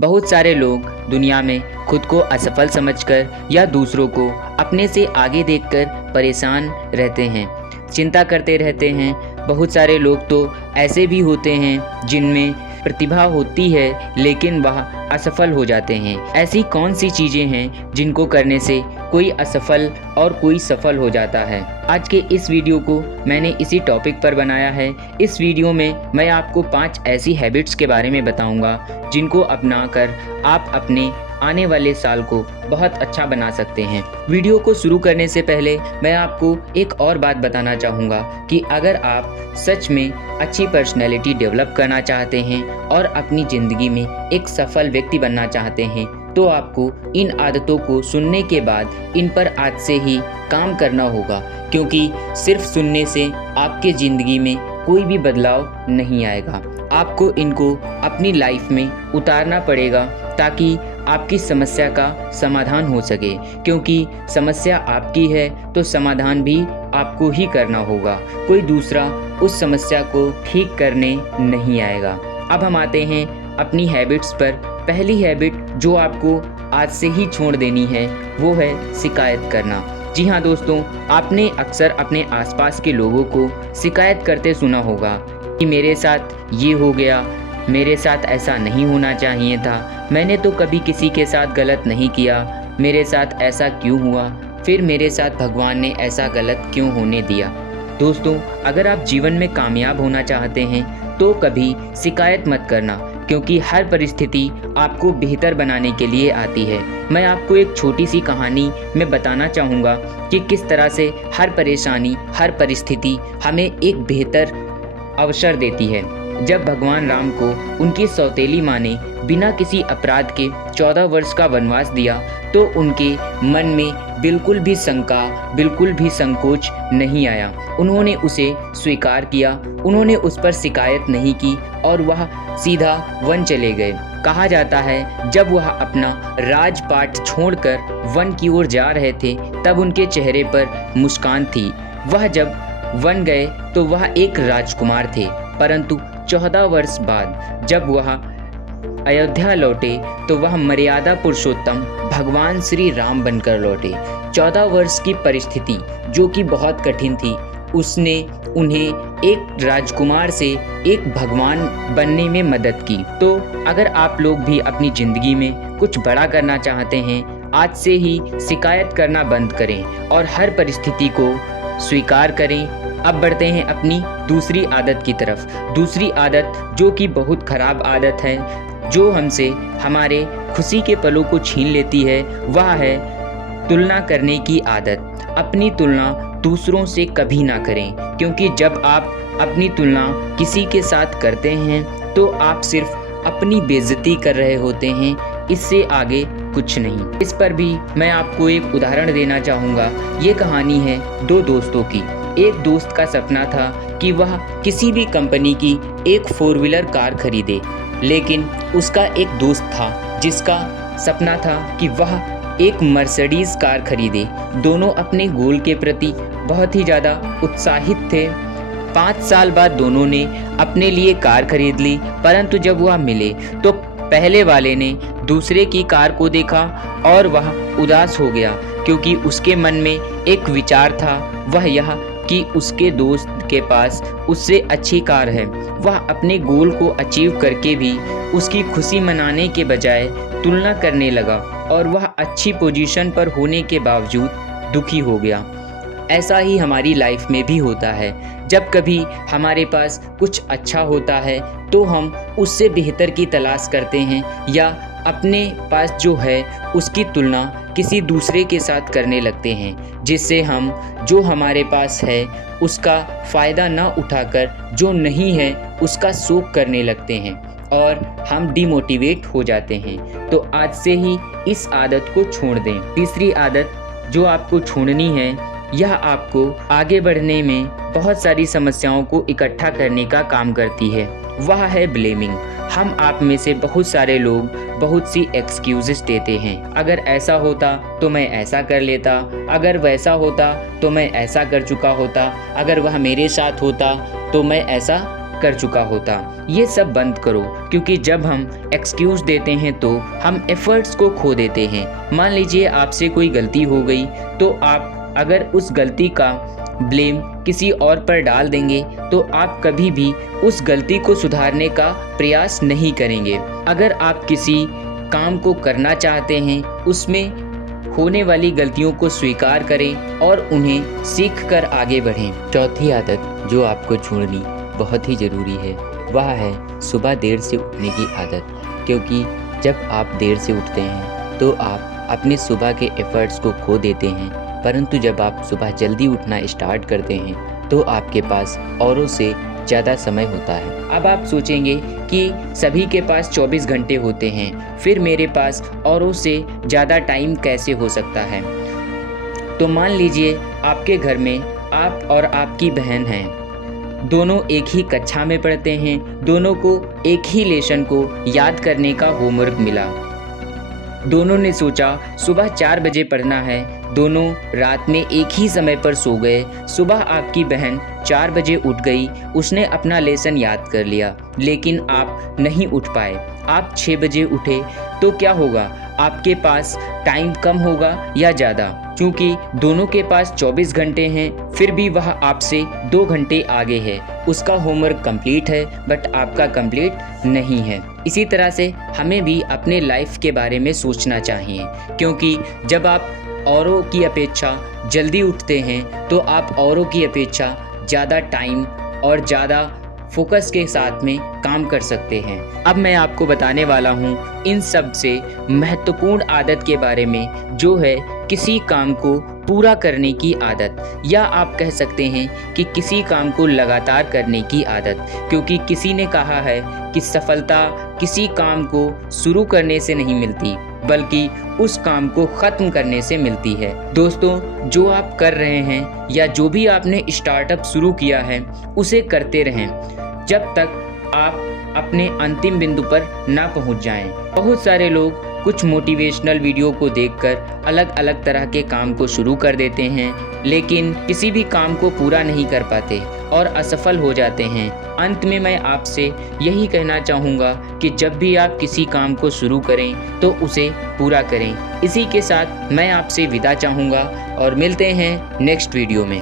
बहुत सारे लोग दुनिया में खुद को असफल समझकर या दूसरों को अपने से आगे देखकर परेशान रहते हैं, चिंता करते रहते हैं। बहुत सारे लोग तो ऐसे भी होते हैं जिनमें प्रतिभा होती है लेकिन वह असफल हो जाते हैं। ऐसी कौन सी चीज़ें हैं जिनको करने से कोई असफल और कोई सफल हो जाता है? आज के इस वीडियो को मैंने इसी टॉपिक पर बनाया है। इस वीडियो में मैं आपको 5 ऐसी हैबिट्स के बारे में बताऊंगा जिनको अपनाकर आप अपने आने वाले साल को बहुत अच्छा बना सकते हैं। वीडियो को शुरू करने से पहले मैं आपको एक और बात बताना चाहूँगा कि अगर आप सच में अच्छी पर्सनैलिटी डेवलप करना चाहते हैं और अपनी ज़िंदगी में एक सफल व्यक्ति बनना चाहते हैं तो आपको इन आदतों को सुनने के बाद इन पर आज से ही काम करना होगा, क्योंकि सिर्फ सुनने से आपके ज़िंदगी में कोई भी बदलाव नहीं आएगा। आपको इनको अपनी लाइफ में उतारना पड़ेगा ताकि आपकी समस्या का समाधान हो सके, क्योंकि समस्या आपकी है तो समाधान भी आपको ही करना होगा। कोई दूसरा उस समस्या को ठीक करने नहीं आएगा। अब हम आते हैं अपनी हैबिट्स पर। पहली हैबिट जो आपको आज से ही छोड़ देनी है वो है शिकायत करना। जी हाँ दोस्तों, आपने अक्सर अपने आसपास के लोगों को शिकायत करते सुना होगा कि मेरे साथ ये हो गया, मेरे साथ ऐसा नहीं होना चाहिए था, मैंने तो कभी किसी के साथ गलत नहीं किया, मेरे साथ ऐसा क्यों हुआ, फिर मेरे साथ भगवान ने ऐसा गलत क्यों होने दिया। दोस्तों, अगर आप जीवन में कामयाब होना चाहते हैं तो कभी शिकायत मत करना, क्योंकि हर परिस्थिति आपको बेहतर बनाने के लिए आती है। मैं आपको एक छोटी सी कहानी में बताना चाहूँगा कि किस तरह से हर परेशानी, हर परिस्थिति हमें एक बेहतर अवसर देती है। जब भगवान राम को उनकी सौतेली माँ ने बिना किसी अपराध के 14 वर्ष का वनवास दिया तो उनके मन में बिल्कुल भी शंका, बिल्कुल भी संकोच नहीं आया। उन्होंने उसे स्वीकार किया, उन्होंने उस पर शिकायत नहीं की और वह सीधा वन चले गए। कहा जाता है जब वह अपना राजपाट छोड़कर वन की ओर जा रहे थे तब उनके चेहरे पर मुस्कान थी। वह जब वन गए तो वह एक राजकुमार थे, परंतु 14 वर्ष बाद जब वह अयोध्या लौटे तो वह मर्यादा पुरुषोत्तम भगवान श्री राम बनकर लौटे। 14 वर्ष की परिस्थिति जो कि बहुत कठिन थी, उसने उन्हें एक राजकुमार से एक भगवान बनने में मदद की। तो अगर आप लोग भी अपनी ज़िंदगी में कुछ बड़ा करना चाहते हैं, आज से ही शिकायत करना बंद करें और हर परिस्थिति को स्वीकार करें। अब बढ़ते हैं अपनी दूसरी आदत की तरफ। दूसरी आदत जो कि बहुत ख़राब आदत है, जो हमसे हमारे खुशी के पलों को छीन लेती है, वह है तुलना करने की आदत। अपनी तुलना दूसरों से कभी ना करें, क्योंकि जब आप अपनी तुलना किसी के साथ करते हैं तो आप सिर्फ अपनी बेइज्जती कर रहे होते हैं, इससे आगे कुछ नहीं। इस पर भी मैं आपको एक उदाहरण देना चाहूँगा। ये कहानी है 2 दोस्तों की। एक दोस्त का सपना था कि वह किसी भी कंपनी की एक 4 व्हीलर कार खरीदे, लेकिन उसका एक दोस्त था जिसका सपना था कि वह एक मर्सिडीज़ कार खरीदे। दोनों अपने गोल के प्रति बहुत ही ज़्यादा उत्साहित थे। 5 साल बाद दोनों ने अपने लिए कार खरीद ली, परंतु जब वह मिले तो पहले वाले ने दूसरे की कार को देखा और वह उदास हो गया, क्योंकि उसके मन में एक विचार था, वह यह कि उसके दोस्त के पास उससे अच्छी कार है। वह अपने गोल को अचीव करके भी उसकी खुशी मनाने के बजाय तुलना करने लगा और वह अच्छी पोजीशन पर होने के बावजूद दुखी हो गया। ऐसा ही हमारी लाइफ में भी होता है। जब कभी हमारे पास कुछ अच्छा होता है तो हम उससे बेहतर की तलाश करते हैं या अपने पास जो है उसकी तुलना किसी दूसरे के साथ करने लगते हैं, जिससे हम जो हमारे पास है उसका फ़ायदा ना उठाकर जो नहीं है उसका शोक करने लगते हैं और हम डिमोटिवेट हो जाते हैं। तो आज से ही इस आदत को छोड़ दें। तीसरी आदत जो आपको छोड़नी है, यह आपको आगे बढ़ने में बहुत सारी समस्याओं को इकट्ठा करने का काम करती है, वह है ब्लेमिंग। हम आप में से बहुत सारे लोग बहुत सी एक्सक्यूजेस देते हैं। अगर ऐसा होता तो मैं ऐसा कर लेता, अगर वैसा होता तो मैं ऐसा कर चुका होता, अगर वह मेरे साथ होता तो मैं ऐसा कर चुका होता। ये सब बंद करो, क्योंकि जब हम एक्सक्यूज़ देते हैं तो हम एफर्ट्स को खो देते हैं। मान लीजिए आपसे कोई गलती हो गई, तो आप अगर उस गलती का ब्लेम किसी और पर डाल देंगे तो आप कभी भी उस गलती को सुधारने का प्रयास नहीं करेंगे। अगर आप किसी काम को करना चाहते हैं, उसमें होने वाली गलतियों को स्वीकार करें और उन्हें सीख कर आगे बढ़ें। चौथी आदत जो आपको छोड़नी बहुत ही ज़रूरी है, वह है सुबह देर से उठने की आदत। क्योंकि जब आप देर से उठते हैं तो आप अपने सुबह के एफर्ट्स को खो देते हैं, परंतु जब आप सुबह जल्दी उठना स्टार्ट करते हैं तो आपके पास औरों से ज़्यादा समय होता है। अब आप सोचेंगे कि सभी के पास 24 घंटे होते हैं, फिर मेरे पास औरों से ज़्यादा टाइम कैसे हो सकता है। तो मान लीजिए आपके घर में आप और आपकी बहन हैं, दोनों एक ही कक्षा में पढ़ते हैं, दोनों को एक ही लेसन को याद करने का होमवर्क मिला। दोनों ने सोचा सुबह 4 बजे पढ़ना है, दोनों रात में एक ही समय पर सो गए। सुबह आपकी बहन 4 बजे उठ गई, उसने अपना लेसन याद कर लिया, लेकिन आप नहीं उठ पाए। आप 6 बजे उठे तो क्या होगा? आपके पास टाइम कम होगा या ज़्यादा? क्योंकि दोनों के पास 24 घंटे हैं, फिर भी वह आपसे 2 घंटे आगे है। उसका होमवर्क कंप्लीट है बट आपका कंप्लीट नहीं है। इसी तरह से हमें भी अपने लाइफ के बारे में सोचना चाहिए, क्योंकि जब आप औरों की अपेक्षा जल्दी उठते हैं तो आप औरों की अपेक्षा ज़्यादा टाइम और ज़्यादा फोकस के साथ में काम कर सकते हैं। अब मैं आपको बताने वाला हूँ इन सब से महत्वपूर्ण आदत के बारे में, जो है किसी काम को पूरा करने की आदत, या आप कह सकते हैं कि किसी काम को लगातार करने की आदत। क्योंकि किसी ने कहा है कि सफलता किसी काम को शुरू करने से नहीं मिलती, बल्कि उस काम को ख़त्म करने से मिलती है। दोस्तों, जो आप कर रहे हैं या जो भी आपने स्टार्टअप शुरू किया है, उसे करते रहें जब तक आप अपने अंतिम बिंदु पर ना पहुंच जाएं। बहुत सारे लोग कुछ मोटिवेशनल वीडियो को देखकर अलग अलग तरह के काम को शुरू कर देते हैं, लेकिन किसी भी काम को पूरा नहीं कर पाते और असफल हो जाते हैं। अंत में मैं आपसे यही कहना चाहूँगा कि जब भी आप किसी काम को शुरू करें तो उसे पूरा करें। इसी के साथ मैं आपसे विदा चाहूँगा और मिलते हैं नेक्स्ट वीडियो में।